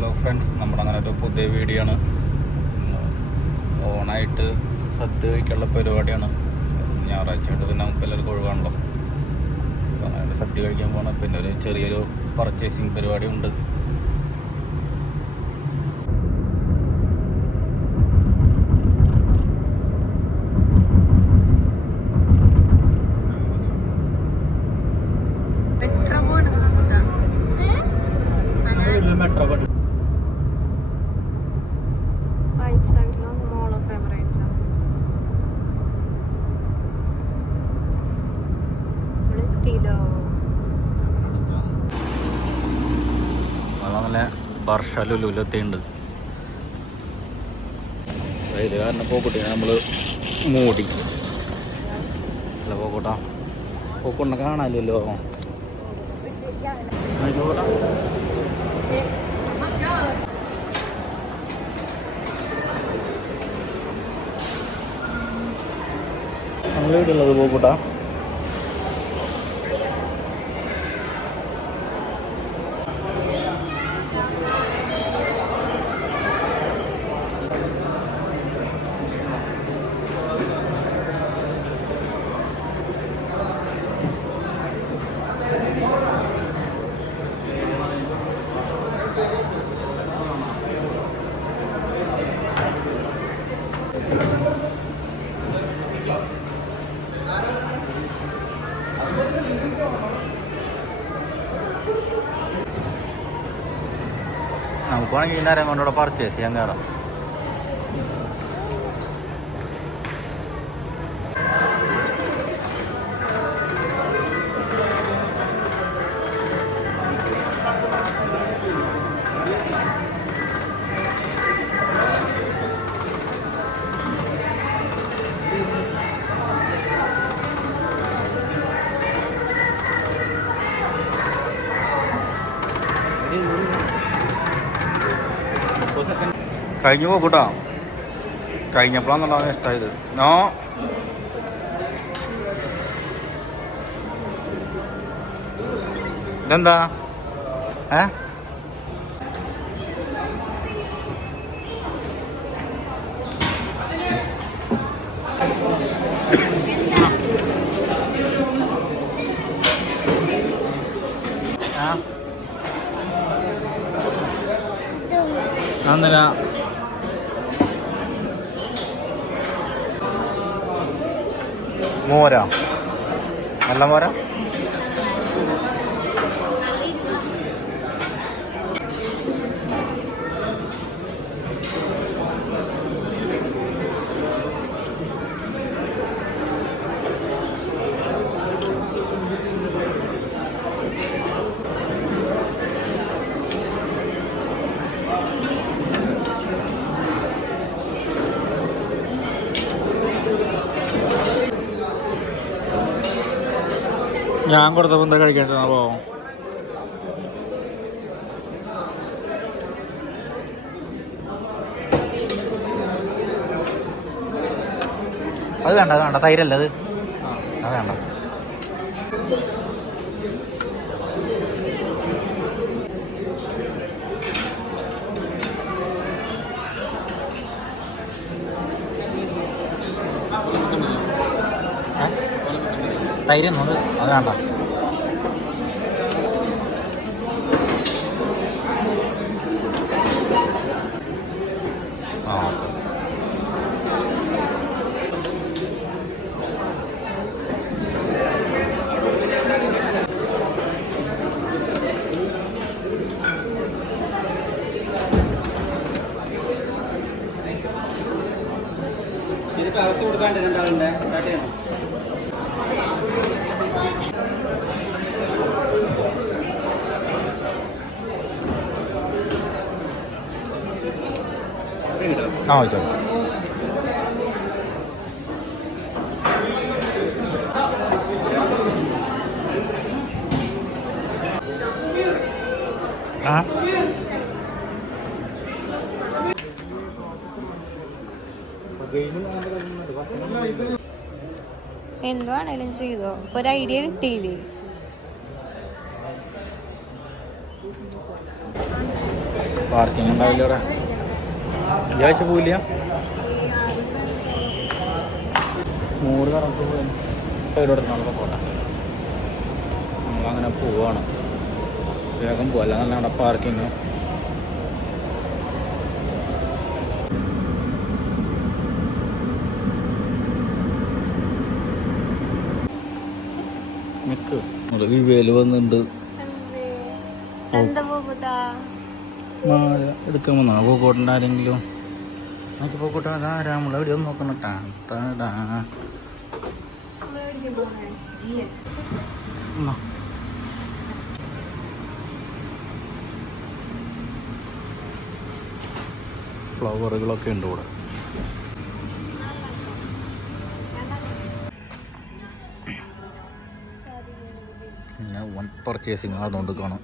Hello friends, നമ്മുടെ അങ്ങനെ ഒരു പുതിയ വീഡിയോ ആണ്. ഓണായിട്ട് സദ്യ കഴിക്കാനുള്ള പരിപാടിയാണ്. ഞായറാഴ്ചയായിട്ട് പിന്നെ നമുക്ക് എല്ലാവർക്കും ഒഴിവാണല്ലോ. അപ്പോൾ അങ്ങനെ സദ്യ കഴിക്കാൻ പോകണം. പിന്നെ ഒരു ചെറിയൊരു പർച്ചേസിങ് പരിപാടി ഉണ്ട്. മെട്രോ നല്ല വർഷലുലുലത്തുണ്ട്. ഇത് കാരണം പോക്കുട്ടിനെ നമ്മൾ മൂടി അല്ല പോക്കൂട്ടാ. പോക്കുണ്ണ കാണാമല്ലോ. നമ്മൾ വീടുള്ളത് പോക്കൂട്ടാ. നമുക്ക് വേണമെങ്കിൽ ഈ നേരം കൊണ്ടുകൂടെ പർച്ചേസ് ചെയ്യാൻ കയറാം. കഴിഞ്ഞു പോക്കൂട്ടോ. കഴിഞ്ഞപ്പോഴാന്നുള്ളതാണ് ഇഷ്ടമായത്. നോ ഇതെന്താ അന്നേരാ മോര നല്ല മോര. ഞാൻ കൊടുത്തപ്പോൾ എന്താ കഴിക്കേണ്ടതാവോ? അത് വേണ്ട, അത് വേണ്ട. തൈരല്ല അത്, അത് വേണ്ട. തൈരൊന്നും അത് വേണ്ട. ആ ഇതിപ്പോൾ അകത്ത് കൊടുക്കാണ്ട് രണ്ടാളുണ്ട്. ആ ശരി. ആ എന്തുവാണേലും ചെയ്തോ, ഒരു ഐഡിയ കിട്ടിയില്ലേ? പാർക്കിംഗ് ഉണ്ടാവില്ല ഇവിടെ. ഈ ആഴ്ച പോയില്ല. 100 കറക്റ്റ് പോയി ഇവിടെ നാളെ പോട്ടെ. നമ്മളങ്ങനെ പോവാണ്. വേഗം പോവാം, അല്ല നല്ല അവിടെ പാർക്കിങ്. നിക്ക് വിവേല് വന്നിട്ടുണ്ട്. എടുക്കാൻ വന്നാ പൂക്കോട്ടിൻ്റെ ആരെങ്കിലും നോക്കി പൂക്കോട്ടെ. അതാരാ നമ്മളെ എവിടെ ഒന്ന് നോക്കണം. ഫ്ലവറുകളൊക്കെ ഉണ്ട് ഇവിടെ. പിന്നെ വൺ പർച്ചേസിങ് അതുകൊണ്ട് കാണാം.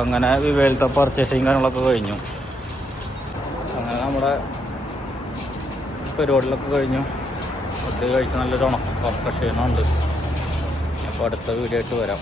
അങ്ങനെ വിവേലത്തെ പർച്ചേസിങ് കാര്യങ്ങളൊക്കെ കഴിഞ്ഞു. അങ്ങനെ നമ്മുടെ പരിപാടികളൊക്കെ കഴിഞ്ഞു. ഫുഡ് കഴിച്ച് നല്ലൊരു ഉറക്ക ക്ഷീണമുണ്ട്. അപ്പോൾ അടുത്ത വീഡിയോ ആയിട്ട് വരാം.